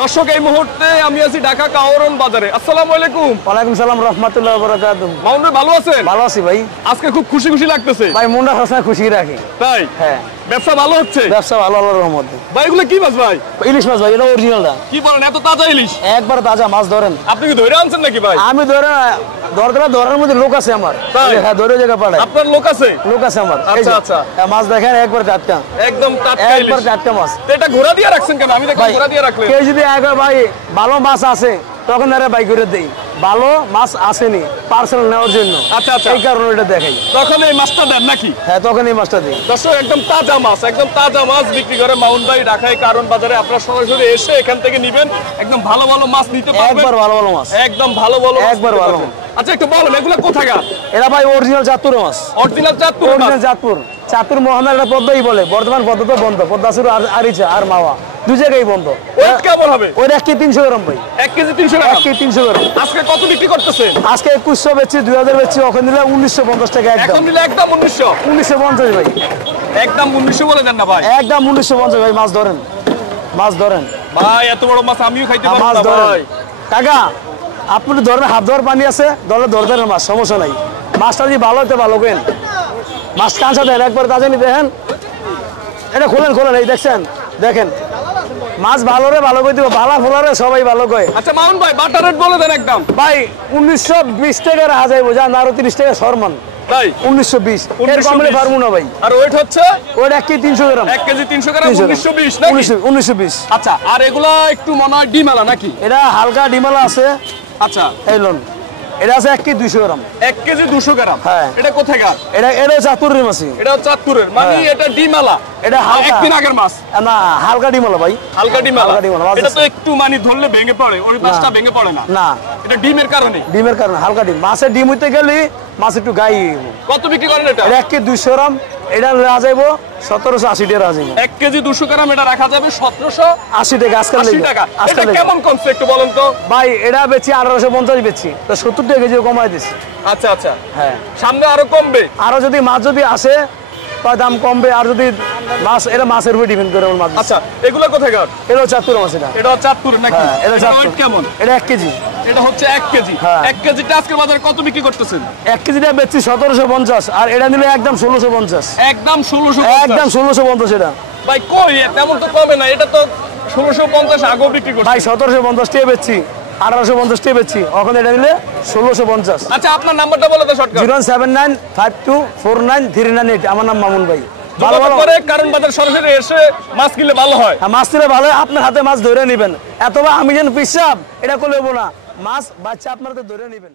দর্শক এই মুহূর্তে আমি আছি ঢাকা কাওরন বাজারে। আসসালামু আলাইকুম। ওয়ালাইকুম সালাম রাহমাতুল্লাহি ওয়া বারাকাতুহু। মামুন ভাই ভালো আছেন? ভালো আছি ভাই। আজকে খুব খুশি খুশি লাগতেছে ভাই মনটা সবসময় খুশি রাখি। তাই? হ্যাঁ। ব্যবসা ভালো হচ্ছে? ব্যবসা ভালো আল্লাহর রহমতে। ভাই এগুলো কি মাছ ভাই? ইলিশ মাছ ভাই, এটা অরিজিনালটা। কি বলেন, এত তাজা ইলিশ? একবার তাজা মাছ ধরেন। আপনি কি ধরে আনছেন নাকি ভাই? আমি ধরার মধ্যে লোক আছে আমার। তাই? হ্যাঁ, ধরে জায়গা পাঠাই। আপনার লোক আছে? লোক আছে আমার। আচ্ছা আচ্ছা। মাছ দেখেন একবার টাটকা। একদম টাটকা ইলিশ। একবার টাটকা মাছ। তো এটা ঘোড়া দিয়ে রাখছেন কেন? আমি দেখি ঘোড়া দিয়ে রাখলেন। কেউ যদি একবার ভাই ভালো মাছ আছে তখন আরে বাই করে দেই। ভালো মাছ আসেনি পার্সেল নেওয়ার জন্য। আচ্ছা আচ্ছা। এই কারণে এটা দেখাই। তখন এই মাছটা দেন নাকি? হ্যাঁ, তখন এই মাছটা দিই। দর্শক একদম তাজা মাছ, একদম তাজা মাছ বিক্রি করে মামুন ভাই ঢাকায় কারণ বাজারে। আপনারা সরাসরি এসে এখান থেকে নিবেন, একদম ভালো ভালো মাছ নিতে পারবেন। একবার ভালো ভালো মাছ। একদম ভালো ভালো মাছ একবার নিতে ভালো। পারবেন। আচ্ছা একটু বলেন এগুলো কোথাকার? এরা ভাই অরিজিনাল চাঁদপুরের মাছ। অরিজিনাল চাঁদপুর মাছ? অরিজিনাল চাঁদপুর মোহাম্মদ একটা পদ্মাই বলে। বর্তমান পদ্মা তো বন্ধ, পদ্মাসুর আর আরিচা আর মাওয়া দুই জায়গায় বন্ধ। ওয়েট কেমন হবে? ওই 1 কেজি 300 গ্রাম ভাই। 1 কেজি 300 টাকা? 1 কেজি 300 গ্রাম। আজকে কত বিক্রি করতেছেন? আজকে 2100 বেচছি, 2000 বেচছি, ওখানে নিলে 1950 টাকা একদম। এখন নিলে একদম 1900? 1950 ভাই। একদম 1900 বলে দেন না ভাই। একদম 1950 ভাই। মাছ ধরেন, মাছ ধরেন ভাই। এত বড় মাছ আমিও খাইতে পারবো মাছ না ধরেন ভাই। কাকা। আপনি ধরেন, হাত ধোয়ার পানি আছে, ধরেন মাছ, সমস্যা নাই। মাছটা যদি ভালো হতে ভালো কেন মাছ কাঁচা দেন, একবার তাজা নি দেখেন। এটা খোলেন এই দেখছেন, দেখেন মাছ ভালো রে ভালো করে দিব, ভালো ফোলারে সবাই ভালো কয়। আচ্ছা মামুন ভাই বাটার রেট বলে দেন একদম। ভাই 1920 টাকা রাখা যাইব, জান আরো 30 টাকা সরমান। তাই 1920 এর কমলে পারবো না ভাই। আর ওয়েট হচ্ছে? ওটা 1 কেজি 300 গ্রাম। 1 কেজি 300 গ্রাম 1920 নাকি? 1920। আচ্ছা আর এগুলা একটু মনে হয় ডিমালা নাকি? এটা হালকা ডিমালা আছে। আচ্ছা এই লোন এটা আছে 1 কেজি 200 গ্রাম। 1 কেজি 200 গ্রাম? হ্যাঁ। এটা কোথাকার? এটা চাঁদপুরের মাছ। এটা চাঁদপুরের মানে? এটা ডিমালা? এটা হালকা একদিন আগের মাছ না, হালকা ডিমালা ভাই। হালকা ডিমালা? হালকা ডিমালা মাছ এটা তো আছে। একটু মানে ধরলে ভেঙে পড়ে, ওই মাছটা ভেঙে পড়ে না? না, এটা ডিমের কারণে? ডিমের কারণে হালকা ডিম। মাছের ডিম হইতে গেলে মাছ একটু গাই। কত বিক্রি করেন এটা? এটা 1 কেজি 200 গ্রাম। এটা রাখা যাইব 1780 টাকা রাখা যাইব। 1 কেজি 200 গ্রাম এটা রাখা যাবে 1780 টাকা আজকাল টাকা। আজকাল এটা কেমন কনসেপ্ট একটু বলেন তো ভাই। এটা বেচি 1850 বেচি, তো 70 টাকা কেজি কমাই দিছি। আচ্ছা আচ্ছা। হ্যাঁ, সামনে আরো কমবে? আরো যদি মাছ যদি আসে তার দাম কমবে। আর যদি মাছ, এটা মাছের উপর ডিপেন্ড করে মাছ। আচ্ছা এগুলো কোথাকার? এটা চাঁদপুর মাছ। এটা চাঁদপুর নাকি? হ্যাঁ, এটা চাঁদপুর। ওয়েট কেমন? এটা 1 কেজি। এটা হচ্ছে 1 কেজি। হ্যাঁ। 1 কেজিটা আজকের বাজারে কত বিক্রি করতেছেন? 1 কেজিটা বেচছি 1750, আর এটা নিলে একদম 1650। একদম 1650? একদম 1650 এটা ভাই কই তেমন তো কমে না, এটা তো 1650 আগেও বিক্রি করছে। ভাই 1750 টাকা বেচছি, 1850 টাকা বেচছি, ওখানে এটা নিলে 1650। আচ্ছা আপনার নাম্বারটা বলে দাও শর্টকাট। 07952493998। আমার নাম মামুন ভাই। ভালো ভালো করে কারণ বাজার সরাসরি এসে মাছ কিনলে ভালো হয়। মাছ কিনলে ভালো হয়, আপনার হাতে মাছ ধরে নেবেন। এতবা আমি যেন পিসাব এটা করলে না, মাছ বাচ্চা আপনার হাতে ধরে নেবেন।